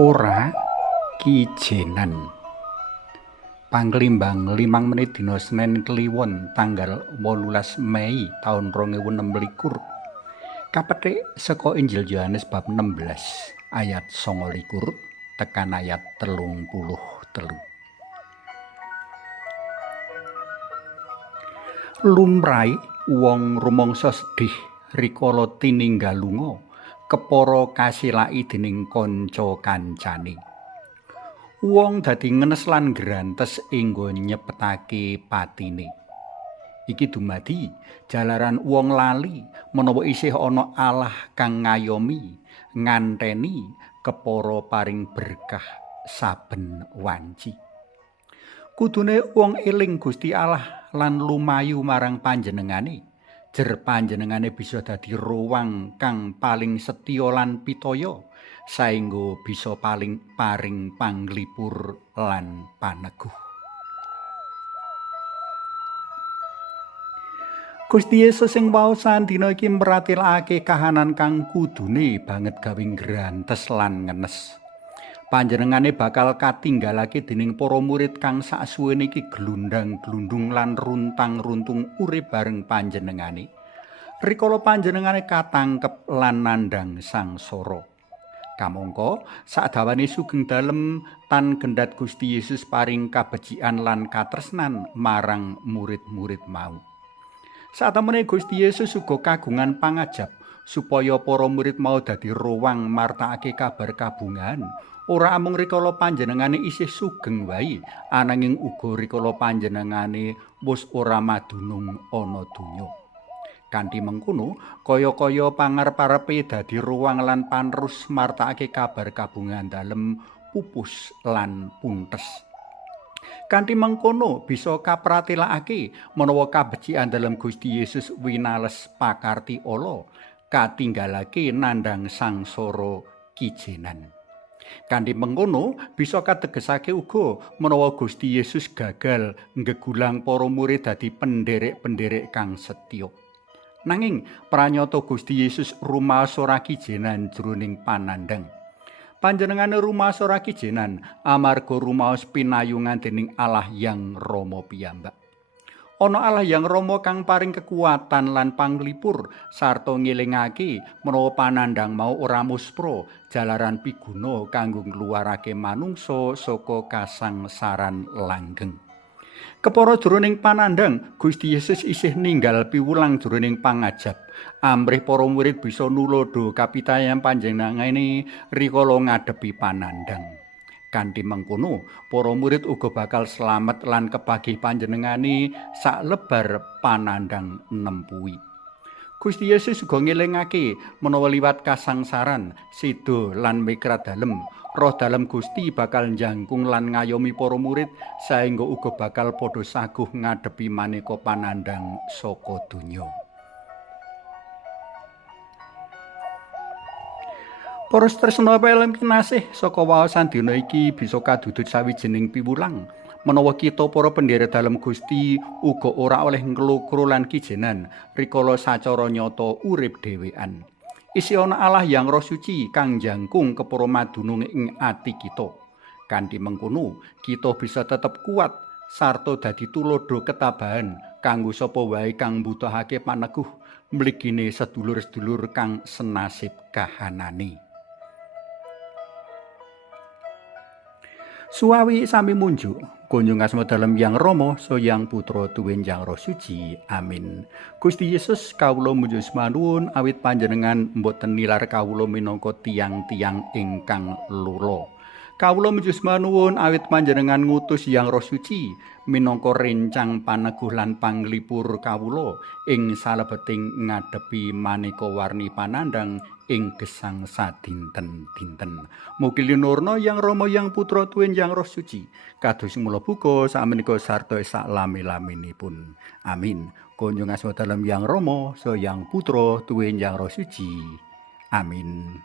Ora Kijenan. Panglimbang 5 menit dina Senin Kliwon tanggal 18 Mei taun 2026. Kapethik saka Injil Yohanes bab 16 ayat 29 tekan ayat 33. Lumrahe wong rumangsa sedih rikala tininggal lunga kepara kasilaki dening kanca kancane. Wong dadi ngenes lan grantes enggo nyepetake patine. Iki dumadi jalaran wong lali menawa isih ana Allah kang ngayomi nganteni kepara paring berkah saben wanci. Kudune wong eling Gusti Allah lan lumayu marang panjenengane. Jer panjenengane bisa dadi ruwang kang paling setya lan pitaya saengga bisa paling paring panglipur lan paneguh. Gusti Yesus sing waosan dina iki mratelakake kahanan kang kudune banget gawe grantes lan ngenes. Panjenengane bakal katinggalake dening para murid kang saksuwene iki glundang-glundung lan runtang-runtung urip bareng panjenengane. Rikala panjenengane katangkep lan nandhang sangsara. Kamangka sadawane sugeng dalem tan gendhat Gusti Yesus paring kabecikan lan katresnan marang murid-murid mau. Satemene Gusti Yesus uga kagungan pangajab supaya para murid mau dadi ruwang martakake kabar kabungahan. Ora amung rikala panjenengane isih sugeng wae, ananging uga rikala panjenengane wis ora madunung ana donya. Kanthi mengkono, kaya-kaya pangarep-arepe dadi ruwang lan panerus martakake kabar kabungahan dalem pupus lan puntes. Kanthi mengkono bisa kapratelakake menawa kabecikan dalem Gusti Yesus winales pakarti ala katinggalake nandhang sangsara kijenan. Kanthi mengkono bisa kategesake uga menawa Gusti Yesus gagal nggegulang para murid dadi penderek-penderek kang setya. Nanging pranyata Gusti Yesus rumaos ora kijenan jroning panandhang. Panjenengane rumaos ora kijenan amarga rumaos pinayungan dening Allah Yang Rama piyambak. Ana Allah Yang Rama kang paring kekuatan lan panglipur sarta ngelingake menawa panandhang mau ora muspra jalaran piguna kanggo ngluwarake manungsa saka kasangsaran langgeng. Kepara jroning panandhang Gusti Yesus isih ninggal piwulang jroning pangajab. Amrih para murid bisa nulodo kapitayan panjenengane rikala ngadepi panandhang. Kanthi mengkono, para murid uga bakal slamet lan kepagih panjenengane saklebar panandhang nempuhi. Gusti Yesus uga ngelingake menawa liwat kasangsaran, seda lan mikrat dalem, Roh dalem Gusti bakal njangkung lan ngayomi para murid saengga uga bakal padha saguh ngadepi maneka panandhang saka donya. Para tresna pelem kinasih saka waosan dina iki bisa kadudut sawijining piwulang menawa kita para pendherek dalem Gusti uga ora oleh nglokro lan kijenan rikala sacara nyata urip dhewean. Isi ana Allah Yang Roh Suci kang njangkung kepara madunung ing ati kita. Kanthi mengkono kita bisa tetep kuat sarta dadi tulodo ketabahan kanggo sapa wae kang mbutuhake paneguh mligine sedulur-sedulur kang senasib kahanane. Suwawi sami munjuk, kunjung asma dalem Yang Rama, so Yang Putra tuwin Yang Roh Suci. Amin. Gusti Yesus kawula munjuk manuwun awit panjenengan mboten nilar kawula minangka tiyang-tiyang ingkang lula. Kawula munjuk manuwun awit panjenengan ngutus Yang Roh Suci minangka rencang paneguh lan panglipur kawula ing salebeting ngadepi maneka warni panandhang ing gesang sadinten-dinten. Mugi linurna Yang Rama Yang Putra tuwin Yang Roh Suci kados mula buka sakmenika sarta sak lami-laminipun. Amin. Kunjung asma dalem Yang Rama so Yang Putra tuwin Yang Roh Suci. Amin.